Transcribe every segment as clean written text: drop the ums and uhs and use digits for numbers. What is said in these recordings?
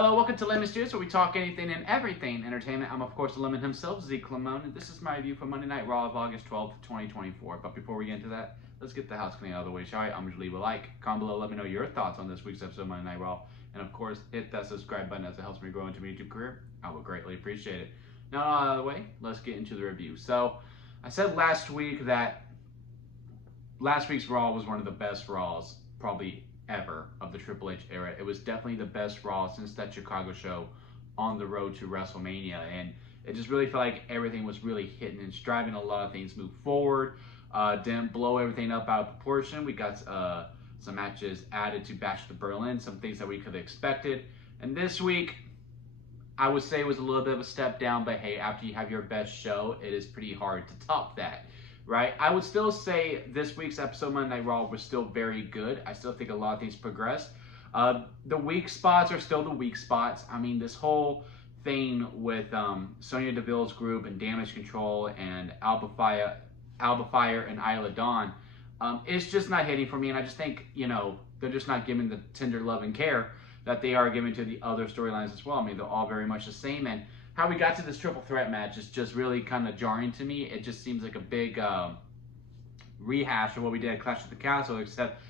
Hello, welcome to Lemon Steers, where we talk anything and everything entertainment. I'm, of course, the Lemon himself, Zeke Lemon, and this is my review for Monday Night Raw of August 12th, 2024. But before we get into that, let's get the house cleaning out of the way, shall we? I'm going to leave a like, comment below, let me know your thoughts on this week's episode of Monday Night Raw, and of course, hit that subscribe button as it helps me grow into my YouTube career. I would greatly appreciate it. Now, out of the way, let's get into the review. So, I said last week that last week's Raw was one of the best Raws, probably ever, of the Triple H era. It was definitely the best Raw since that Chicago show on the road to WrestleMania, and it just really felt like everything was really hitting and striving. A lot of things moved forward, didn't blow everything up out of proportion. We got some matches added to Bash to Berlin, some things that we could have expected. And this week, I would say it was a little bit of a step down, but hey, after you have your best show, it is pretty hard to top that. Right? I would still say this week's episode of Monday Night Raw was still very good. I still think a lot of things progressed. The weak spots are still the weak spots. I mean, this whole thing with Sonya Deville's group and Damage Control and Alba Fire and Isla Dawn, it's just not hitting for me. And I just think, they're just not giving the tender love and care that they are giving to the other storylines as well. I mean, they're all very much the same. And how we got to this triple threat match is just really kind of jarring to me. It just seems like a big rehash of what we did at Clash of the Castle, except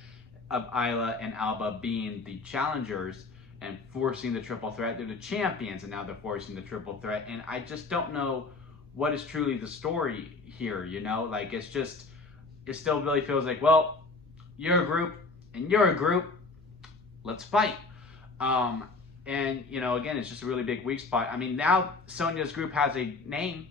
of Isla and Alba being the challengers and forcing the triple threat. They're the champions, and now they're forcing the triple threat. And I just don't know what is truly the story here, Like, it still really feels like, well, you're a group, and you're a group. Let's fight. And, again, it's just a really big weak spot. I mean, now Sonya's group has a name.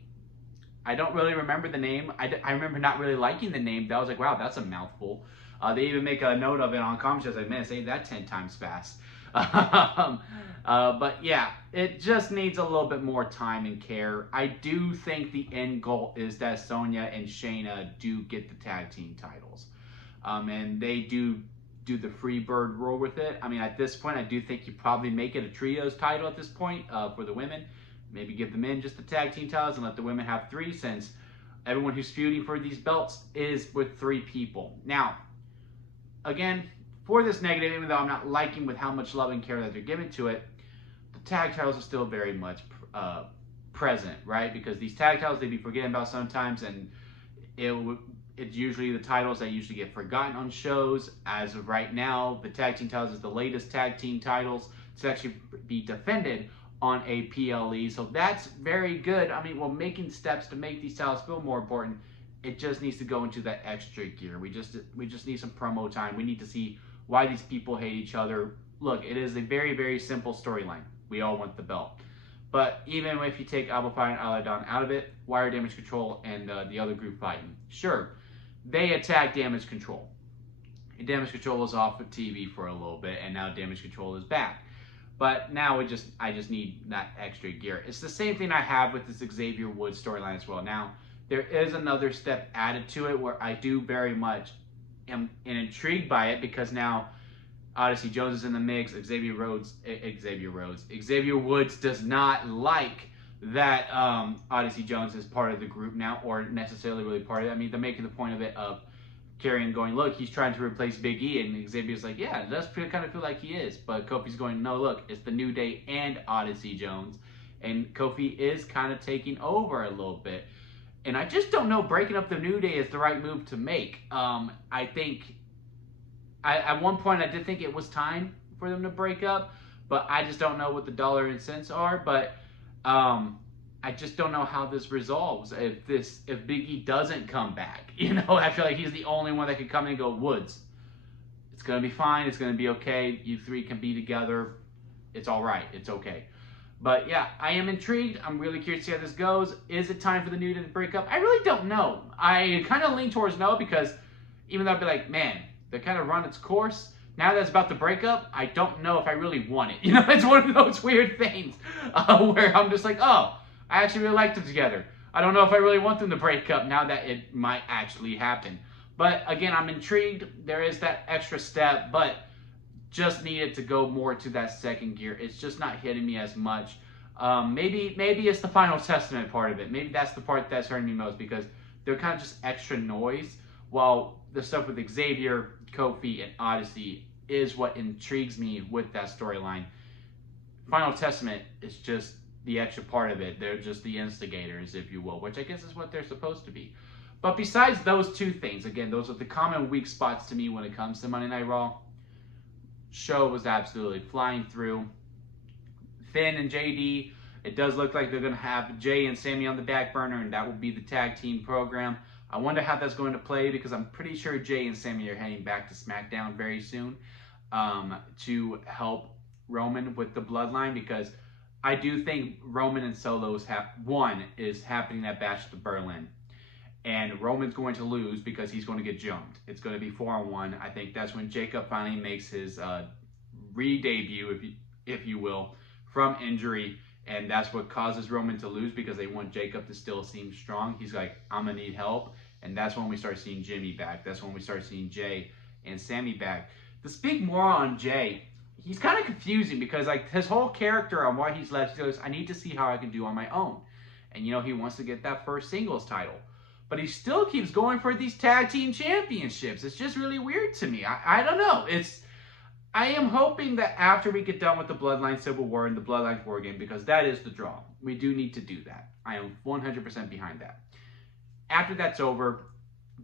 I don't really remember the name. I remember not really liking the name. I was like, wow, that's a mouthful. They even make a note of it on commentary. I was like, man, say that 10 times fast. But, yeah, it just needs a little bit more time and care. I do think the end goal is that Sonya and Shayna do get the tag team titles. And they do the free bird rule with it. I mean, at this point, I do think you probably make it a trios title at this point for the women. Maybe give the men just the tag team titles and let the women have three, since everyone who's feuding for these belts is with three people. Now, again, for this negative, even though I'm not liking with how much love and care that they're giving to it, the tag titles are still very much present, right? Because these tag titles, they'd be forgetting about sometimes, and it's usually the titles that usually get forgotten on shows. As of right now, the tag team titles is the latest tag team titles to actually be defended on a PLE. So that's very good. I mean, we're making steps to make these titles feel more important. It just needs to go into that extra gear. We just need some promo time. We need to see why these people hate each other. Look, it is a very, very simple storyline. We all want the belt. But even if you take Alba Fire and Isla Dawn out of it, why are Damage Control and the other group fighting? Sure, they attack Damage Control. Damage Control was off of TV for a little bit, and now Damage Control is back. But now I just need that extra gear. It's the same thing I have with this Xavier Woods storyline as well. Now, there is another step added to it where I do very much am intrigued by it, because now Odyssey Jones is in the mix. Xavier Woods does not like that Odyssey Jones is part of the group now, or necessarily really part of it. I mean, they're making the point of it of Karrion going, look, he's trying to replace Big E, and Xavier's like, yeah, it does kind of feel like he is. But Kofi's going, no, look, it's the New Day and Odyssey Jones, and Kofi is kind of taking over a little bit. And I just don't know, breaking up the New Day is the right move to make. I think, at one point I did think it was time for them to break up, but I just don't know what the dollar and cents are. But I just don't know how this resolves if Big E doesn't come back. I feel like he's the only one that could come in and go, Woods, it's going to be fine. It's going to be okay. You three can be together. It's all right. It's okay. But yeah, I am intrigued. I'm really curious to see how this goes. Is it time for the New Day to break up? I really don't know. I kind of lean towards no, because even though I'd be like, man, they kind of run its course. Now that it's about to break up, I don't know if I really want it. It's one of those weird things where I'm just like, oh, I actually really like them together. I don't know if I really want them to break up now that it might actually happen. But again, I'm intrigued. There is that extra step, but just needed to go more to that second gear. It's just not hitting me as much. Maybe it's the Final Testament part of it. Maybe that's the part that's hurting me most, because they're kind of just extra noise, while the stuff with Xavier, Kofi, and Odyssey is what intrigues me with that storyline. Final Testament is just the extra part of it. They're just the instigators, if you will, which I guess is what they're supposed to be. But besides those two things, again, those are the common weak spots to me when it comes to Monday Night Raw. Show was absolutely flying through. Finn and JD, it does look like they're going to have Jay and Sammy on the back burner, and that will be the tag team program. I wonder how that's going to play, because I'm pretty sure Jay and Sammy are heading back to SmackDown very soon to help Roman with the bloodline, because I do think Roman and Solo's one is happening at Bash at the Berlin. And Roman's going to lose because he's going to get jumped. It's going to be 4-on-1. I think that's when Jacob finally makes his re-debut, if you will, from injury. And that's what causes Roman to lose, because they want Jacob to still seem strong. He's like, I'm going to need help. And that's when we start seeing Jimmy back. That's when we start seeing Jay and Sammy back. To speak more on Jay, he's kind of confusing, because like his whole character on why he's left, he goes, I need to see how I can do on my own. And you know, he wants to get that first singles title. But he still keeps going for these tag team championships. It's just really weird to me. I don't know. I am hoping that after we get done with the Bloodline Civil War and the Bloodline War game, because that is the draw. We do need to do that. I am 100% behind that. After that's over,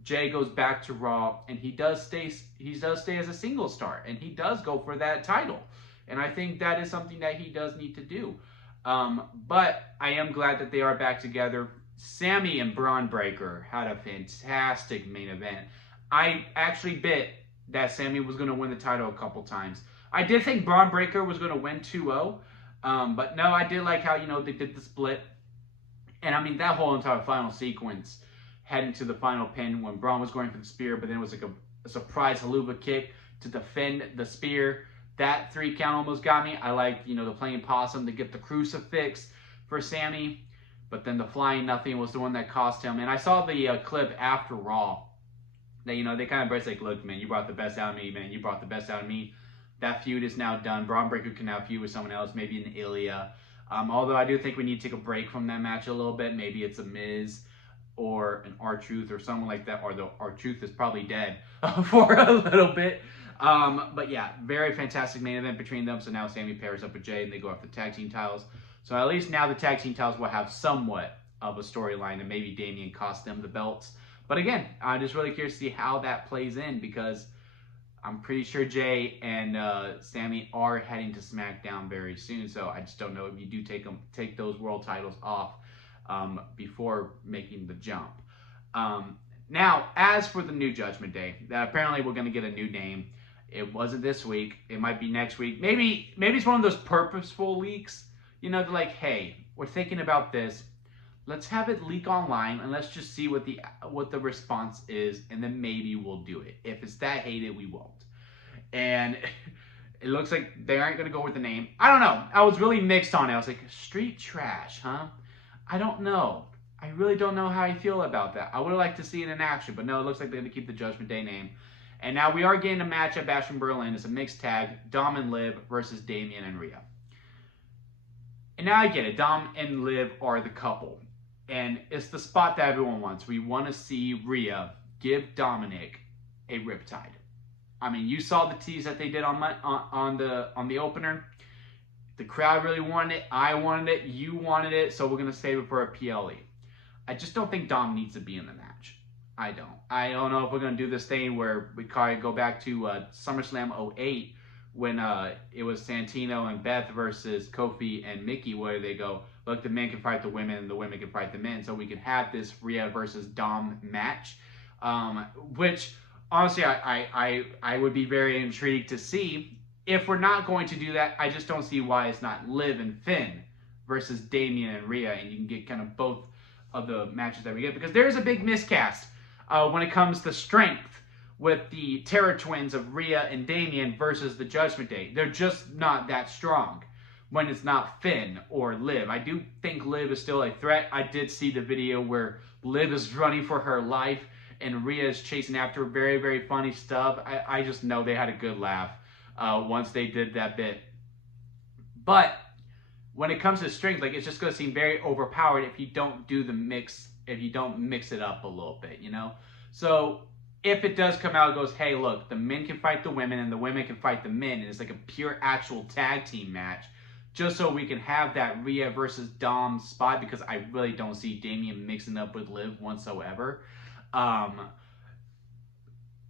Jay goes back to Raw, and he does stay as a single star, and he does go for that title. And I think that is something that he does need to do. But I am glad that they are back together. Sammy and Braun Breaker had a fantastic main event. I actually bet that Sammy was going to win the title a couple times. I did think Braun Breaker was going to win 2-0. But no, I did like how, you know, they did the split. And I mean, that whole entire final sequence heading to the final pin when Braun was going for the spear, but then it was like a surprise haluva kick to defend the spear. That 3 count almost got me. I liked, you know, the playing possum to get the crucifix for Sammy. But then the flying nothing was the one that cost him. And I saw the clip after Raw that, you know, they kind of brace like, look, man, you brought the best out of me, man. You brought the best out of me. That feud is now done. Braun Breaker can now feud with someone else, maybe an Ilya. Although I do think we need to take a break from that match a little bit. Maybe it's a Miz or an R-Truth or someone like that. Or the R-Truth is probably dead for a little bit. But yeah, very fantastic main event between them. So now Sammy pairs up with Jay and they go after the tag team titles. So at least now the tag team titles will have somewhat of a storyline, and maybe Damian cost them the belts. But again, I'm just really curious to see how that plays in, because I'm pretty sure Jay and Sammy are heading to SmackDown very soon. So I just don't know if you do take those world titles off before making the jump. Now, as for the new Judgment Day, that apparently we're going to get a new name. It wasn't this week. It might be next week. Maybe it's one of those purposeful leaks. You know, they're like, hey, we're thinking about this. Let's have it leak online, and let's just see what the response is, and then maybe we'll do it. If it's that hated, we won't. And it looks like they aren't going to go with the name. I don't know. I was really mixed on it. I was like, street trash, huh? I don't know. I really don't know how I feel about that. I would have liked to see it in action, but no, it looks like they're going to keep the Judgment Day name. And now we are getting a match at Bash in Berlin. It's a mixed tag, Dom and Liv versus Damian and Rhea. And now I get it. Dom and Liv are the couple. And it's the spot that everyone wants. We want to see Rhea give Dominic a riptide. I mean, you saw the tease that they did on the opener. The crowd really wanted it. I wanted it. You wanted it. So we're going to save it for a PLE. I just don't think Dom needs to be in the match. I don't know if we're going to do this thing where we go back to SummerSlam 08 when it was Santino and Beth versus Kofi and Mickey, where they go, look, the men can fight the women and the women can fight the men. So we can have this Rhea versus Dom match, which honestly I would be very intrigued to see. If we're not going to do that, I just don't see why it's not Liv and Finn versus Damian and Rhea, and you can get kind of both of the matches that we get, because there is a big miscast when it comes to strength with the Terror Twins of Rhea and Damian versus the Judgment Day. They're just not that strong when it's not Finn or Liv. I do think Liv is still a threat. I did see the video where Liv is running for her life and Rhea is chasing after her. Very, very funny stuff. I just know they had a good laugh once they did that bit. But when it comes to strength, like, it's just going to seem very overpowered if you don't do the mix, if you don't mix it up a little bit, you know? So if it does come out, it goes, hey, look, the men can fight the women and the women can fight the men, and it's like a pure actual tag team match, just so we can have that Rhea versus Dom spot, because I really don't see Damian mixing up with Liv whatsoever.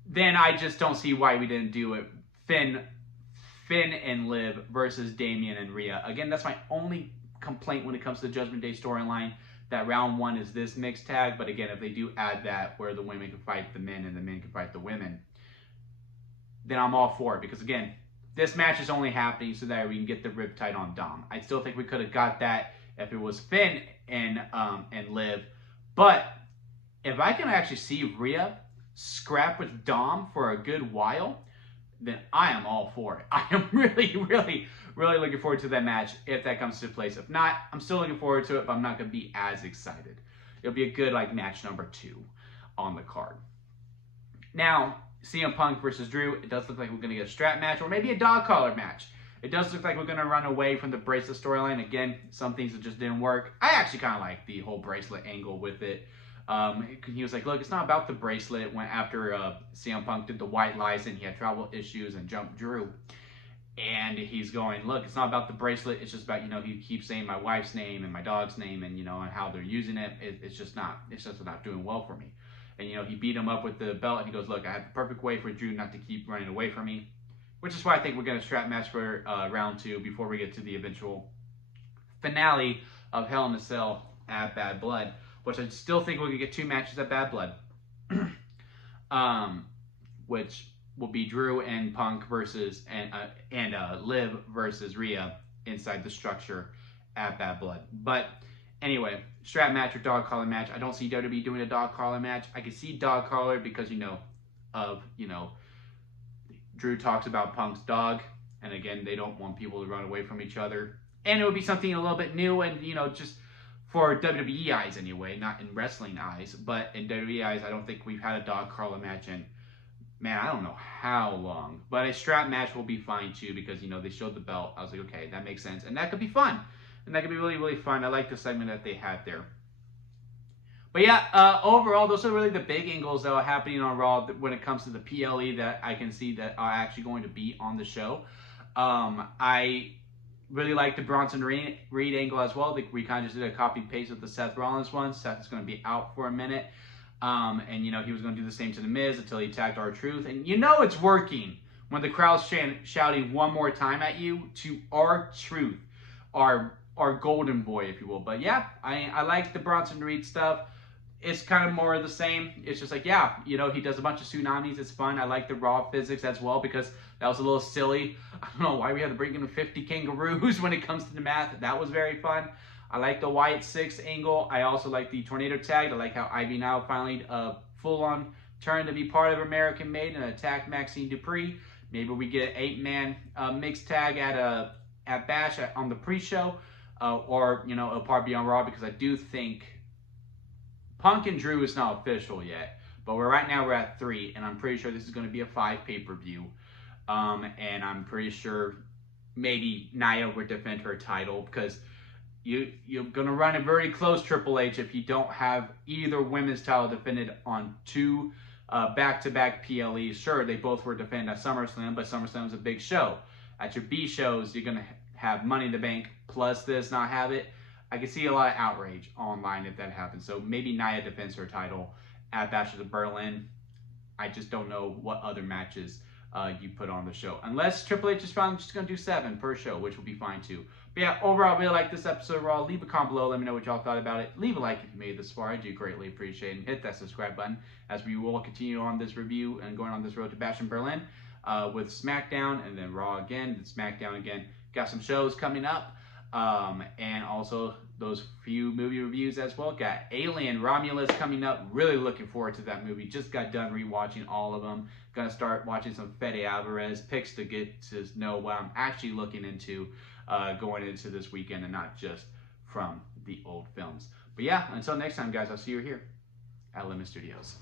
Then I just don't see why we didn't do it. Finn and Liv versus Damian and Rhea. Again, that's my only complaint when it comes to the Judgment Day storyline, that round 1 is this mixed tag. But again, if they do add that where the women can fight the men and the men can fight the women, then I'm all for it. Because again, this match is only happening so that we can get the Riptide on Dom. I still think we could have got that if it was Finn and Liv. But if I can actually see Rhea scrap with Dom for a good while, then I am all for it. I am really, really, really looking forward to that match if that comes to place. If not, I'm still looking forward to it, but I'm not going to be as excited. It'll be a good match number 2 on the card. Now, CM Punk versus Drew. It does look like we're going to get a strap match or maybe a dog collar match. It does look like we're going to run away from the bracelet storyline. Again, some things that just didn't work. I actually kind of like the whole bracelet angle with it. He was like, look, it's not about the bracelet. When after CM Punk did the white lies and he had travel issues and jumped Drew. And he's going, look, it's not about the bracelet. It's just about, he keeps saying my wife's name and my dog's name and, and how they're using it. It's just not doing well for me. And, he beat him up with the belt and he goes, look, I have the perfect way for Drew not to keep running away from me. Which is why I think we're going to strap match for round 2 before we get to the eventual finale of Hell in a Cell at Bad Blood. Which I still think we're going to get 2 matches at Bad Blood. Which will be Drew and Punk versus, and Liv versus Rhea inside the structure at Bad Blood. But anyway, strap match or dog collar match. I don't see WWE doing a dog collar match. I can see dog collar because, Drew talks about Punk's dog. And again, they don't want people to run away from each other. And it would be something a little bit new and, just for WWE eyes anyway, not in wrestling eyes, but in WWE eyes, I don't think we've had a dog collar match in, man, I don't know how long. But a strap match will be fine too because, they showed the belt. I was like, okay, that makes sense. And that could be fun. And that could be really, really fun. I like the segment that they had there. But yeah, overall, those are really the big angles that are happening on Raw when it comes to the PLE that I can see that are actually going to be on the show. I really like the Bronson Reed angle as well. We kind of just did a copy paste with the Seth Rollins one. Seth is going to be out for a minute. And, he was going to do the same to The Miz until he attacked R-Truth. And it's working when the crowd's shouting one more time at you to R-Truth, our golden boy, if you will. But yeah, I like the Bronson Reed stuff. It's kind of more of the same. It's just like, yeah, he does a bunch of tsunamis. It's fun. I like the Raw physics as well because that was a little silly. I don't know why we had to bring in 50 kangaroos when it comes to the math. That was very fun. I like the Wyatt 6 angle. I also like the tornado tag. I like how Ivy now finally full-on turned to be part of American Made and attacked Maxine Dupree. Maybe we get an 8-man mixed tag at Bash on the pre-show. Or, a part be on Raw because I do think Punk and Drew is not official yet, but right now we're at 3, and I'm pretty sure this is going to be a 5 pay-per-view. And I'm pretty sure maybe Nia would defend her title because you're going to run a very close Triple H if you don't have either women's title defended on 2 back-to-back PLEs. Sure, they both were defended at SummerSlam, but SummerSlam was a big show. At your B shows, you're going to have Money in the Bank plus this, not have it. I can see a lot of outrage online if that happens. So maybe Nia defends her title at Bash of Berlin. I just don't know what other matches you put on the show. Unless Triple H is finally just going to do 7 per show, which will be fine too. But yeah, overall, I really like this episode of Raw. Leave a comment below. Let me know what y'all thought about it. Leave a like if you made it this far. I do greatly appreciate it. And hit that subscribe button as we will continue on this review and going on this road to Bash in Berlin with SmackDown and then Raw again, and SmackDown again. Got some shows coming up. And also those few movie reviews as well. Got Alien Romulus coming up. Really looking forward to that movie. Just got done rewatching all of them. Gonna start watching some Fede Alvarez picks to get to know what I'm actually looking into going into this weekend and not just from the old films. But yeah, until next time, guys, I'll see you here at Lemon Studios.